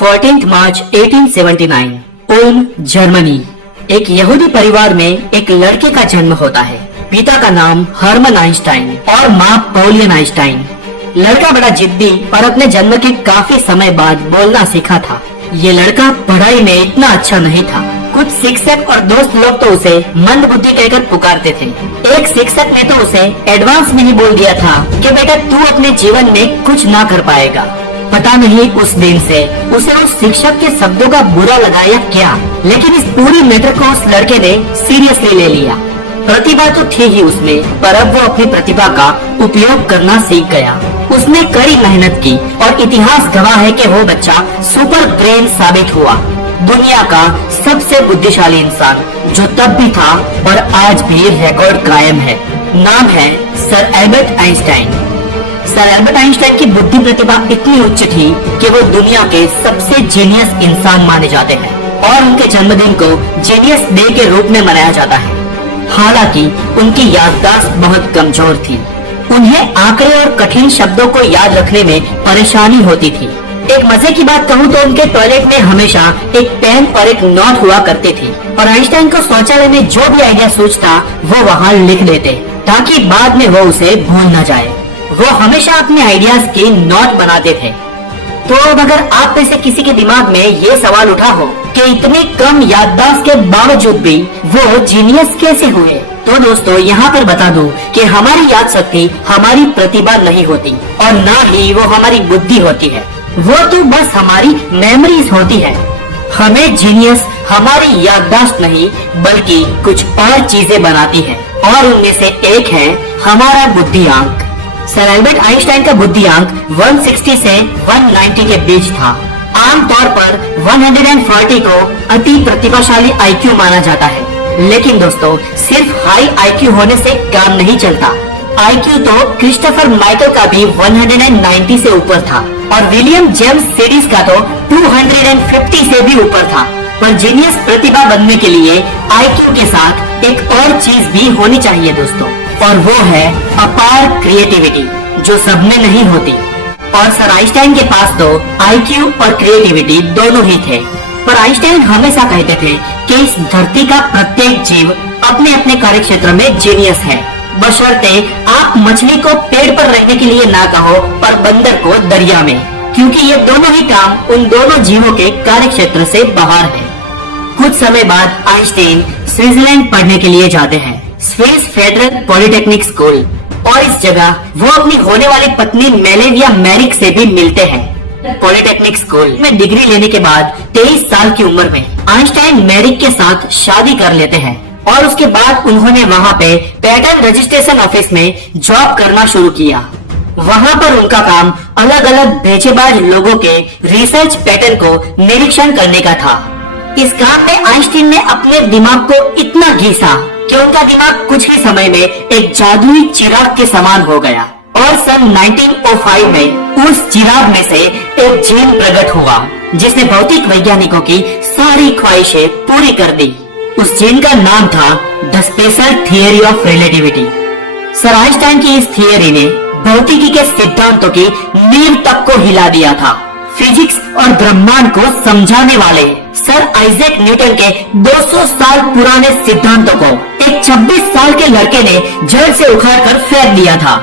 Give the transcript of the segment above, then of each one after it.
14 मार्च 1879 Uloom, Germany. एक यहूदी परिवार में एक लड़के का जन्म होता है। पिता का नाम हर्मन आइंस्टाइन और माँ पॉलियन आइंस्टाइन। लड़का बड़ा जिद्दी और अपने जन्म के काफी समय बाद बोलना सीखा था। ये लड़का पढ़ाई में इतना अच्छा नहीं था। कुछ शिक्षक और दोस्त लोग तो उसे मंद बुद्धि कहकर पुकारते थे। एक शिक्षक ने तो उसे एडवांस में ही बोल दिया था कि बेटा तू अपने जीवन में कुछ ना कर पाएगा। पता नहीं उस दिन से उसे उस शिक्षक के शब्दों का बुरा लगा या क्या, लेकिन इस पूरी मैटर को उस लड़के ने सीरियसली ले लिया। प्रतिभा तो थी ही उसमें, पर अब वो अपनी प्रतिभा का उपयोग करना सीख गया। उसने कड़ी मेहनत की और इतिहास गवाह है कि वो बच्चा सुपर ब्रेन साबित हुआ। दुनिया का सबसे बुद्धिशाली इंसान जो तब भी था और आज भी रिकॉर्ड कायम है। नाम है sir Albert Einstein. Sir Albert Einstein की बुद्धि प्रतिभा इतनी उच्च थी कि वो दुनिया के सबसे जीनियस इंसान माने जाते हैं और उनके जन्मदिन को जीनियस डे के रूप में मनाया जाता है। हालांकि उनकी याददाश्त बहुत कमजोर थी। उन्हें आंकड़े और कठिन शब्दों को याद रखने में परेशानी होती थी। एक मजे की बात कहूँ तो उनके टॉयलेट में हमेशा एक पेन और एक नोट हुआ करते थे और आइंस्टाइन को शौचालय में जो भी आइडिया सोचता वो वहाँ लिख लेते ताकि बाद में वो उसे भूल न जाए। वो हमेशा अपने आइडियाज की नोट बनाते थे। तो अब अगर आप में से किसी के दिमाग में ये सवाल उठा हो कि इतनी कम याददाश्त के बावजूद भी वो जीनियस कैसे हुए, तो दोस्तों यहाँ पर बता दूं कि हमारी याद शक्ति हमारी प्रतिभा नहीं होती और न ही वो हमारी बुद्धि होती है। वो तो बस हमारी मेमोरीज होती है। हमें जीनियस हमारी याददाश्त नहीं बल्कि कुछ और चीजें बनाती है और उनमें से एक है हमारा बुद्धिआंक। सर एल्बर्ट आइंस्टाइन का बुद्धिआंक 160 से 190 के बीच था। आमतौर पर 140 को अति प्रतिभाशाली आईक्यू माना जाता है, लेकिन दोस्तों सिर्फ हाई आईक्यू होने से काम नहीं चलता। आईक्यू तो क्रिस्टोफर माइकल का भी 190 से ऊपर था और विलियम जेम्स सीरीज का तो 250 से भी ऊपर था। पर जीनियस प्रतिभा बनने के लिए आईक्यू के साथ एक और चीज भी होनी चाहिए दोस्तों, और वो है अपार क्रिएटिविटी जो सब में नहीं होती। और सर आइंस्टाइन के पास तो आईक्यू और क्रिएटिविटी दोनों ही थे। पर आइंस्टाइन हमेशा कहते थे कि इस धरती का प्रत्येक जीव अपने अपने कार्यक्षेत्र में जीनियस है, बशर्ते आप मछली को पेड़ पर रहने के लिए ना कहो पर बंदर को दरिया में, क्योंकि ये दोनों ही काम उन दोनों जीवों के कार्यक्षेत्र से बाहर है। कुछ समय बाद आइंस्टाइन स्विट्जरलैंड पढ़ने के लिए जाते हैं, स्विस फेडरल पॉलिटेक्निक स्कूल, और इस जगह वो अपनी होने वाली पत्नी मेलेविया मैरिक से भी मिलते हैं। पॉलिटेक्निक स्कूल में डिग्री लेने के बाद 23 साल की उम्र में आइंस्टाइन मैरिक के साथ शादी कर लेते हैं और उसके बाद उन्होंने वहाँ पे पैटर्न रजिस्ट्रेशन ऑफिस में जॉब करना शुरू किया। वहाँ पर उनका काम अलग अलग बेचेबाज लोगों के रिसर्च पैटर्न को निरीक्षण करने का था। इस काम में आइंस्टाइन ने अपने दिमाग को इतना घिसा कि उनका दिमाग कुछ ही समय में एक जादुई चिराग के समान हो गया और सन 1905 में उस चिराग में से एक जीन प्रकट हुआ जिसने भौतिक वैज्ञानिकों की सारी ख्वाहिशें पूरी कर दी। उस जीन का नाम था the special theory of relativity. Sir Einstein की इस थियरी ने भौतिकी के सिद्धांतों की नींव तक को हिला दिया था। फिजिक्स और ब्रह्मांड को समझाने वाले सर आइजैक न्यूटन के 200 साल पुराने सिद्धांतों को एक 26 साल के लड़के ने जड़ से उखाड़कर फेंक दिया था।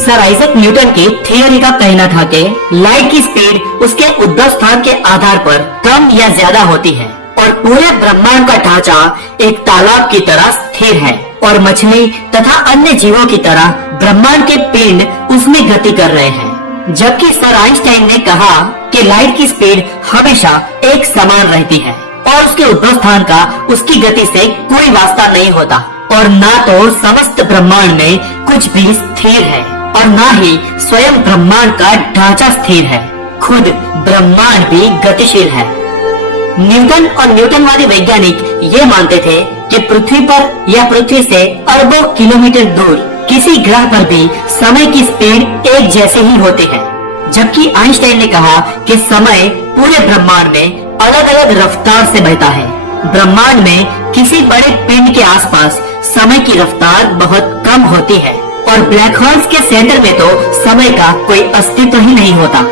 सर आइजैक न्यूटन की थियरी का कहना था कि लाइट की स्पीड उसके उद्भव स्थान के आधार पर कम या ज्यादा होती है और पूरे ब्रह्मांड का ढांचा एक तालाब की तरह स्थिर है और मछली तथा अन्य जीवों की तरह ब्रह्मांड के पिंड उसमें गति कर रहे हैं। जबकि सर आइंस्टाइन ने कहा कि लाइट की स्पीड हमेशा एक समान रहती है और उसके उद्भव स्थान का उसकी गति से कोई वास्ता नहीं होता और ना तो समस्त ब्रह्मांड में कुछ भी स्थिर है और ना ही स्वयं ब्रह्मांड का ढांचा स्थिर है। खुद ब्रह्मांड भी गतिशील है। न्यूटन और न्यूटनवादी वैज्ञानिक ये मानते थे कि पृथ्वी पर या पृथ्वी से अरबों किलोमीटर दूर किसी ग्रह पर भी समय की स्पीड एक जैसी ही होती है, जबकि आइंस्टाइन ने कहा कि समय पूरे ब्रह्मांड में अलग अलग रफ्तार से बहता है। ब्रह्मांड में किसी बड़े पिंड के आसपास समय की रफ्तार बहुत कम होती है और ब्लैक होल्स के सेंटर में तो समय का कोई अस्तित्व ही नहीं होता।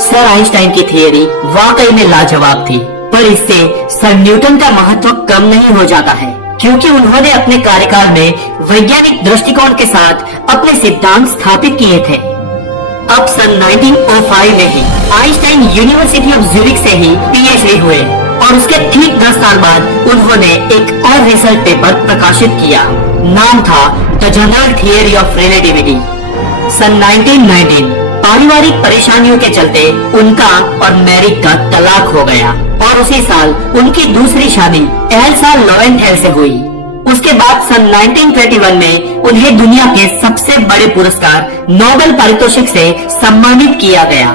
सर आइंस्टाइन की थियरी वाकई में लाजवाब थी, पर इससे सर न्यूटन का महत्व कम नहीं हो जाता है, क्योंकि उन्होंने अपने कार्यकाल में वैज्ञानिक दृष्टिकोण के साथ अपने सिद्धांत स्थापित किए थे। अब सन 1905 में ही आइंस्टाइन यूनिवर्सिटी ऑफ ज्यूरिख से ही पीएचडी हुए और उसके ठीक 10 साल बाद उन्होंने एक और रिसर्च पेपर प्रकाशित किया। नाम था the general theory of relativity. सन 1919 पारिवारिक परेशानियों के चलते उनका और मैरी का तलाक हो गया और उसी साल उनकी दूसरी शादी एल्सा लोवेंथेल से हुई। उसके बाद सन 1921 में उन्हें दुनिया के सबसे बड़े पुरस्कार नोबेल पारितोषिक से सम्मानित किया गया।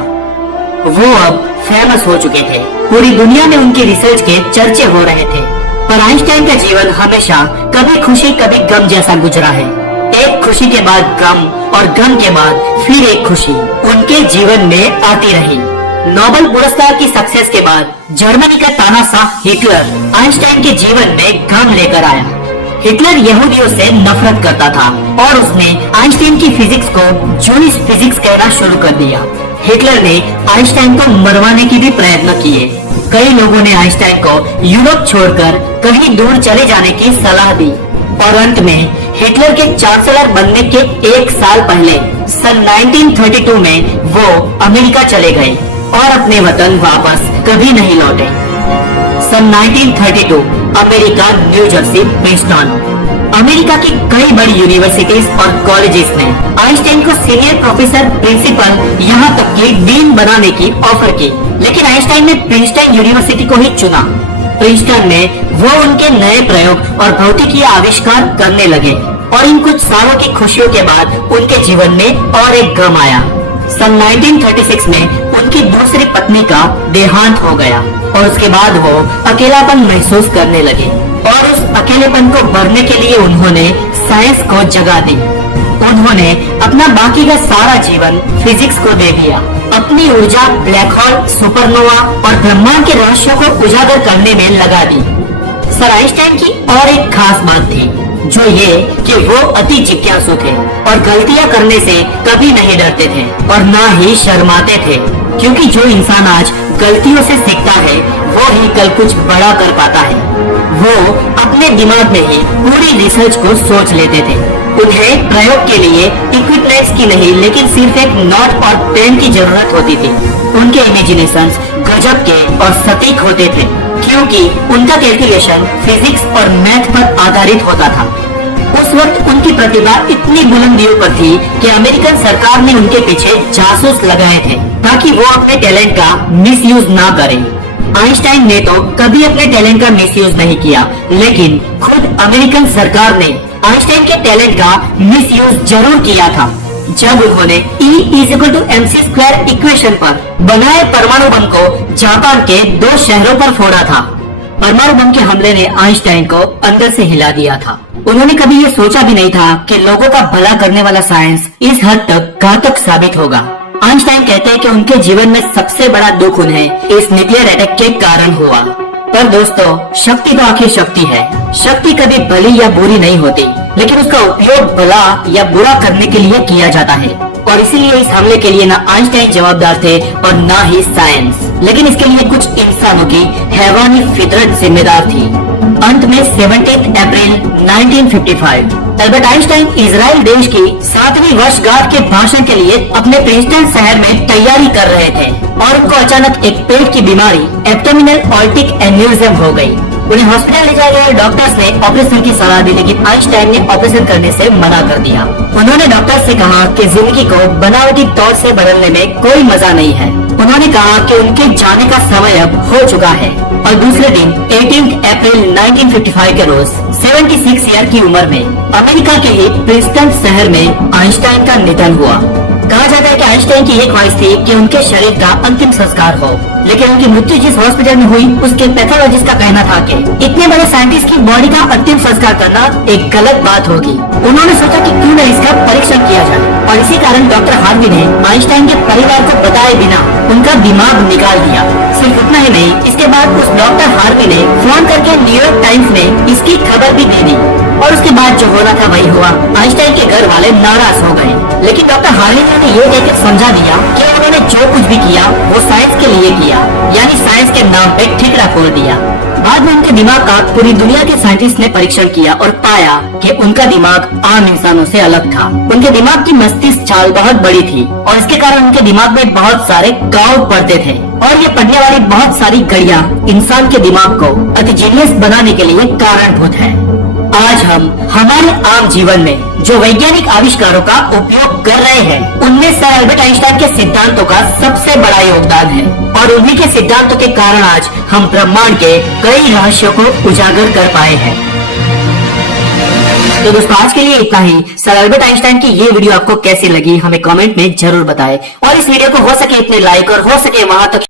वो अब फेमस हो चुके थे, पूरी दुनिया में उनकी रिसर्च के चर्चे हो रहे थे। पर आइंस्टाइन का जीवन हमेशा कभी खुशी कभी गम जैसा गुजरा है। एक खुशी के बाद गम और गम के बाद फिर एक खुशी उनके जीवन में आती रही। नोबेल पुरस्कार की सक्सेस के बाद जर्मनी का तानाशाह हिटलर आइंस्टाइन के जीवन में गम लेकर आया। हिटलर यहूदियों से नफरत करता था और उसने आइंस्टाइन की फिजिक्स को जूइश फिजिक्स कहना शुरू कर दिया। हिटलर ने आइंस्टाइन को मरवाने की भी प्रयत्न किए। कई लोगों ने आइंस्टाइन को यूरोप छोड़कर कहीं दूर चले जाने की सलाह दी और अंत में हिटलर के चांसलर बनने के एक साल पहले सन 1932 में वो अमेरिका चले गए और अपने वतन वापस कभी नहीं लौटे। सन 1932 America, new Jersey, Princeton. America की कई बड़ी यूनिवर्सिटीज और कॉलेजेस ने आइंस्टाइन को सीनियर प्रोफेसर, प्रिंसिपल, यहाँ तक कि डीन बनाने की ऑफर की, लेकिन आइंस्टाइन ने प्रिंसटन यूनिवर्सिटी को ही चुना। प्रिंसटन में वो उनके नए प्रयोग और भौतिकीय आविष्कार करने लगे और इन कुछ सालों की खुशियों के बाद उनके जीवन में और एक गम आया। सन 1936 में उनकी दूसरी पत्नी का देहांत हो गया और उसके बाद वो अकेलापन महसूस करने लगे और उस अकेलेपन को भरने के लिए उन्होंने साइंस को जगा दी। उन्होंने अपना बाकी का सारा जीवन फिजिक्स को दे दिया। अपनी ऊर्जा ब्लैक होल, सुपरनोवा और ब्रह्मांड के रहस्यों को उजागर करने में लगा दी। सर आइंस्टाइन की और एक खास बात थी, जो ये कि वो अति जिज्ञासु थे और गलतियां करने से कभी नहीं डरते थे और ना ही शर्माते थे, क्योंकि जो इंसान आज गलतियों से सीखता है वो ही कल कुछ बड़ा कर पाता है। वो अपने दिमाग में ही पूरी रिसर्च को सोच लेते थे। उन्हें प्रयोग के लिए इक्विपमेंट्स की नहीं, लेकिन सिर्फ एक नोट और पेन की जरूरत होती थी। उनके इमेजिनेशंस गजब के और सटीक होते थे, क्योंकि उनका कैलकुलेशन फिजिक्स और मैथ पर आधारित होता था। उस वक्त उनकी प्रतिभा इतनी बुलंदियों पर थी कि अमेरिकन सरकार ने उनके पीछे जासूस लगाए थे ताकि वो अपने टैलेंट का मिसयूज ना करें। आइंस्टाइन ने तो कभी अपने टैलेंट का मिसयूज नहीं किया, लेकिन खुद अमेरिकन सरकार ने आइंस्टाइन के टैलेंट का मिसयूज जरूर किया था, जब उन्होंने E=mc² इक्वेशन पर बनाए परमाणु बम को जापान के 2 शहरों पर फोड़ा था। परमाणु बम के हमले ने आइंस्टाइन को अंदर से हिला दिया था। उन्होंने कभी ये सोचा भी नहीं था कि लोगों का भला करने वाला साइंस इस हद तक घातक साबित होगा। आइंस्टाइन कहते हैं कि उनके जीवन में सबसे बड़ा दुख उन्हें इस न्यूक्लियर अटैक के कारण हुआ। पर दोस्तों, शक्ति तो आखिर शक्ति है। शक्ति कभी भली या बुरी नहीं होती, लेकिन उसका उपयोग भला या बुरा करने के लिए किया जाता है और इसीलिए इस हमले के लिए न आइंस्टाइन जवाबदार थे और न ही साइंस, लेकिन इसके लिए कुछ इंसानों की हैवानी फितरत जिम्मेदार थी। अंत में 17 अप्रैल 1955 एल्बर्ट आइंस्टाइन इजराइल देश की 7वीं वर्षगांठ के भाषण के लिए अपने प्रिंसटन शहर में तैयारी कर रहे थे और उनको अचानक एक पेट की बीमारी एब्डोमिनल ऑर्टिक एन्यूरिज्म हो गई। उन्हें हॉस्पिटल ले जाए गए डॉक्टर्स ने ऑपरेशन की सलाह दी, लेकिन आइंस्टाइन ने ऑपरेशन करने से मना कर दिया। उन्होंने डॉक्टर से कहा कि जिंदगी को बनावटी तौर से बदलने में कोई मजा नहीं है। उन्होंने कहा कि उनके जाने का समय अब हो चुका है और दूसरे दिन 18 अप्रैल 1955 के रोज 76 ईयर की उम्र में अमेरिका के ही प्रिंसटन शहर में आइंस्टाइन का निधन हुआ। कहा जाता है कि आइंस्टाइन की एक ख्वाहिश थी कि उनके शरीर का अंतिम संस्कार हो, लेकिन उनकी मृत्यु जिस हॉस्पिटल में हुई उसके पैथोलॉजिस्ट का कहना था कि इतने बड़े साइंटिस्ट की बॉडी का अंतिम संस्कार करना एक गलत बात होगी। उन्होंने सोचा कि क्यों न इसका परीक्षण किया जाए और इसी कारण डॉक्टर हार्वी ने आइंस्टाइन के परिवार को बताए बिना उनका दिमाग निकाल दिया। सिर्फ उतना ही नहीं, इसके बाद उस डॉक्टर हार्वी ने फोन करके न्यूयॉर्क टाइम्स में इसकी खबर भी दे दी। और उसके बाद जो होना था वही हुआ। आइंस्टाइन के घर वाले नाराज हो गए, लेकिन डॉक्टर हार्लिंगर ने ये कहकर समझा दिया कि उन्होंने जो कुछ भी किया वो साइंस के लिए किया, यानी साइंस के नाम पे ठिकरा फोड़ दिया। बाद में उनके दिमाग का पूरी दुनिया के साइंटिस्ट ने परीक्षण किया और पाया कि उनका दिमाग आम इंसानों से अलग था। उनके दिमाग की मस्तिष्क छाल बहुत बड़ी थी और इसके कारण उनके दिमाग में बहुत सारे गाँव पड़ते थे, और ये पढ़ने वाली बहुत सारी गड़ियाँ इंसान के दिमाग को अति जीनियस बनाने के लिए कारणभूत है। आज हम हमारे आम जीवन में जो वैज्ञानिक आविष्कारों का उपयोग कर रहे हैं, उनमें सर अल्बर्ट आइंस्टाइन के सिद्धांतों का सबसे बड़ा योगदान है, और उन्हीं के सिद्धांतों के कारण आज हम ब्रह्मांड के कई रहस्यों को उजागर कर पाए हैं। तो दोस्तों, आज के लिए इतना ही। सर अल्बर्ट आइंस्टाइन की ये वीडियो आपको कैसी लगी हमें कमेंट में जरूर बताएं, और इस वीडियो को हो सके इतने लाइक और हो सके वहां तक